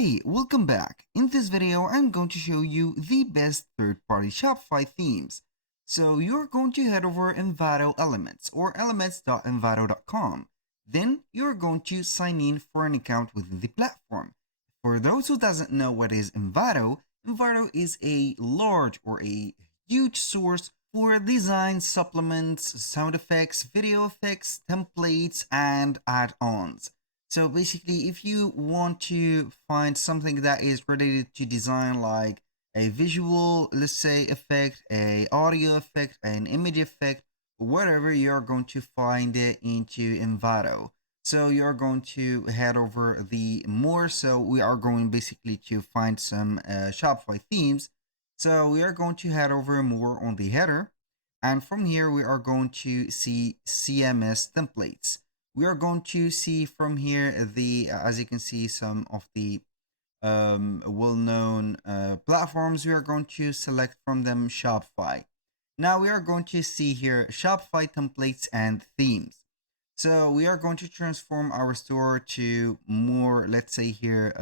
Hey, welcome back. In this video, I'm going to show you the best third-party Shopify themes. So you're going to head over Envato Elements or elements.envato.com. Then you're going to sign in for an account within the platform. For those who doesn't know what is Envato, Envato is a large or a huge source for design supplements, sound effects, video effects, templates, and add-ons. So basically, if you want to find something that is related to design, like a visual, let's say, effect, a audio effect, an image effect, whatever, you're going to find it into Envato. So you're going to head over the more. So we are going basically to find some Shopify themes. So we are going to head over more on the header. And from here, we are going to see CMS templates. We are going to see from here as you can see, some of the well-known platforms. We are going to select from them Shopify. Now we are going to see here Shopify templates and themes. So we are going to transform our store to more, let's say here,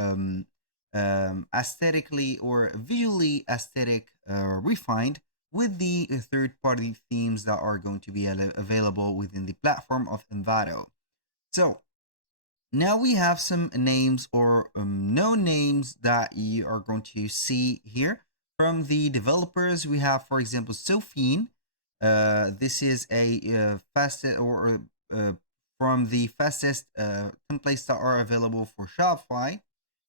aesthetically or visually aesthetic, refined, with the third-party themes that are going to be available within the platform of Envato. So now we have some names or known names that you are going to see here from the developers. We have, for example, Sophine. This is a fastest or from the fastest templates that are available for Shopify. You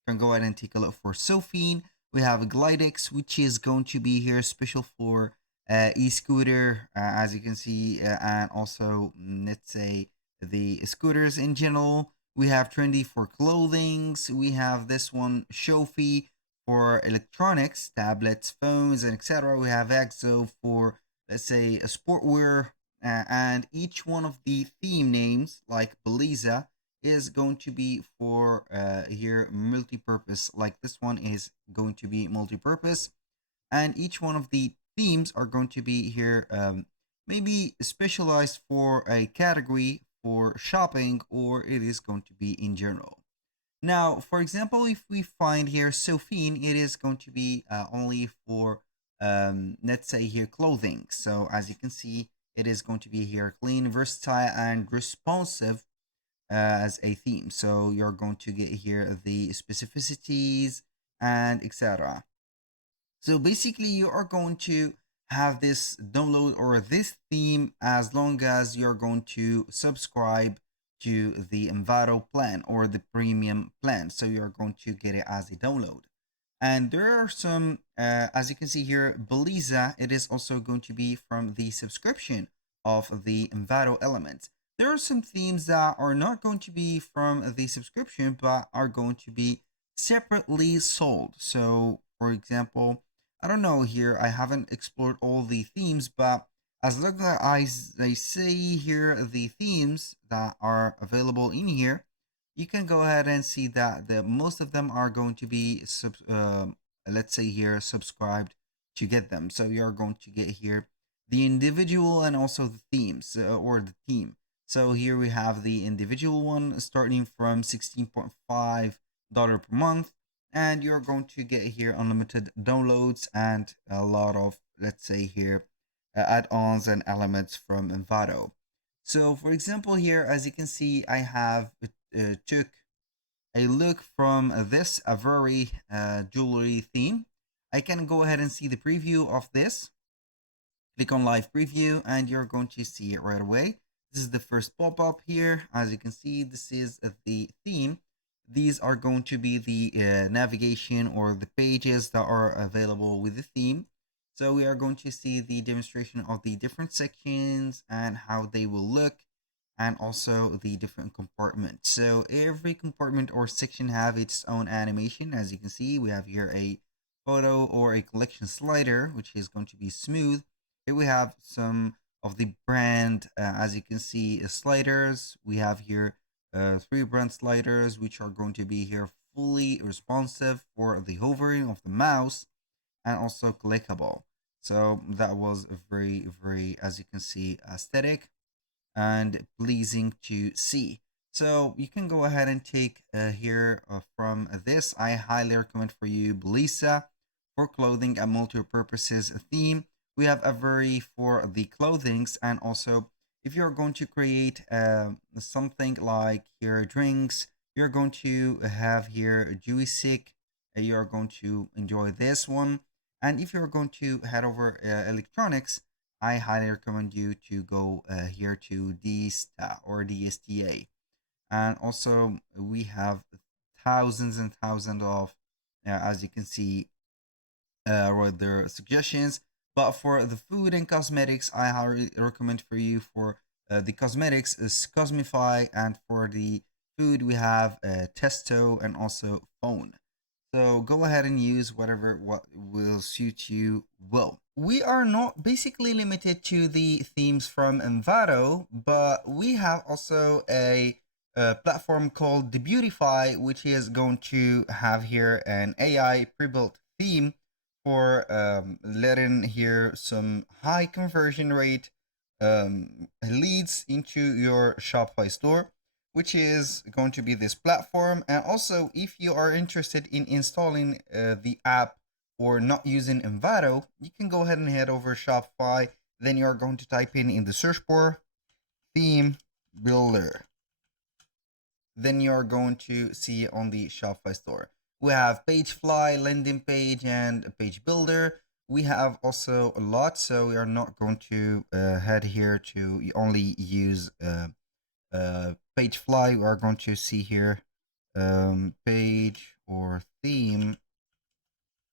can go ahead and take a look for Sophine. We have Glidex, which is going to be here special for e-scooter, as you can see, and also let's say the scooters in general. We have Trendy for clothing. We have this one, Shofi, for electronics, tablets, phones, and etc. We have Exo for, let's say, a sportwear, and each one of the theme names, like Beliza, is going to be for here multi-purpose. Like this one is going to be multi-purpose, and each one of the themes are going to be here maybe specialized for a category for shopping, or it is going to be in general. Now, for example, if we find here Sophine, it is going to be only for let's say here clothing. So as you can see, it is going to be here clean, versatile, and responsive as a theme. So you're going to get here the specificities and etc. So basically, you are going to have this download or this theme as long as you're going to subscribe to the Envato plan or the premium plan. So you're going to get it as a download. And there are some, as you can see here, Beliza, it is also going to be from the subscription of the Envato elements. There are some themes that are not going to be from the subscription, but are going to be separately sold. So, for example, I don't know here, I haven't explored all the themes, but as long as I see here the themes that are available in here, you can go ahead and see that most of them are going to be, let's say here, subscribed to get them. So you're going to get here the individual and also the themes or the theme. So here we have the individual one starting from $16.5 per month. And you're going to get here unlimited downloads and a lot of, let's say here, add-ons and elements from Envato. So for example here, as you can see, I have took a look from this Avery jewelry theme. I can go ahead and see the preview of this. Click on live preview and you're going to see it right away. This is the first pop-up here. As you can see, this is the theme. These are going to be the navigation or the pages that are available with the theme. So we are going to see the demonstration of the different sections and how they will look, and also the different compartments. So every compartment or section have its own animation. As you can see, we have here a photo or a collection slider, which is going to be smooth. Here we have some of the brand, as you can see, sliders. We have here 3 brand sliders, which are going to be here fully responsive for the hovering of the mouse, and also clickable. So that was very, as you can see, aesthetic and pleasing to see. So you can go ahead and take here from this. I highly recommend for you Belisa for clothing and multi-purposes theme. We have a very for the clothings, and also if you're going to create something like here drinks, you're going to have here Juicic. You're going to enjoy this one. And if you're going to head over electronics, I highly recommend you to go here to DSTA or DSTA. And also we have thousands and thousands of, as you can see, right there suggestions. But for the food and cosmetics, I highly recommend for you for the cosmetics is Cosmify, and for the food we have Testo and also Phone. So go ahead and use what will suit you well. We are not basically limited to the themes from Envato, but we have also a platform called the Beautify, which is going to have here an AI pre-built theme for letting here some high conversion rate leads into your Shopify store, which is going to be this platform. And also, if you are interested in installing the app or not using Envato, you can go ahead and head over Shopify. Then you're going to type in the search bar theme builder. Then you're going to see on the Shopify store. We have Pagefly, landing page, and page builder. We have also a lot, so we are not going to head here to only use Pagefly. We are going to see here page or theme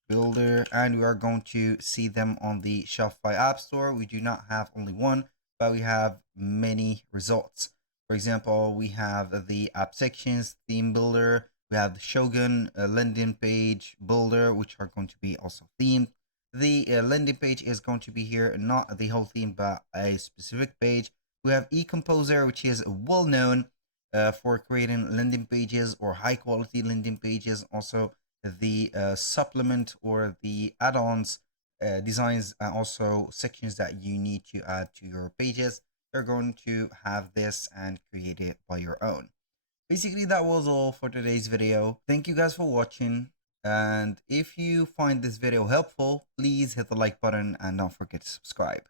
builder, and we are going to see them on the Shopify App Store. We do not have only one, but we have many results. For example, we have the app sections, theme builder, we have the Shogun landing page builder, which are going to be also themed. The landing page is going to be here, not the whole theme, but a specific page. We have eComposer, which is well known for creating landing pages or high quality landing pages. Also, the supplement or the add-ons designs and also sections that you need to add to your pages. You're going to have this and create it by your own. Basically, that was all for today's video. Thank you guys for watching. And if you find this video helpful, please hit the like button and don't forget to subscribe.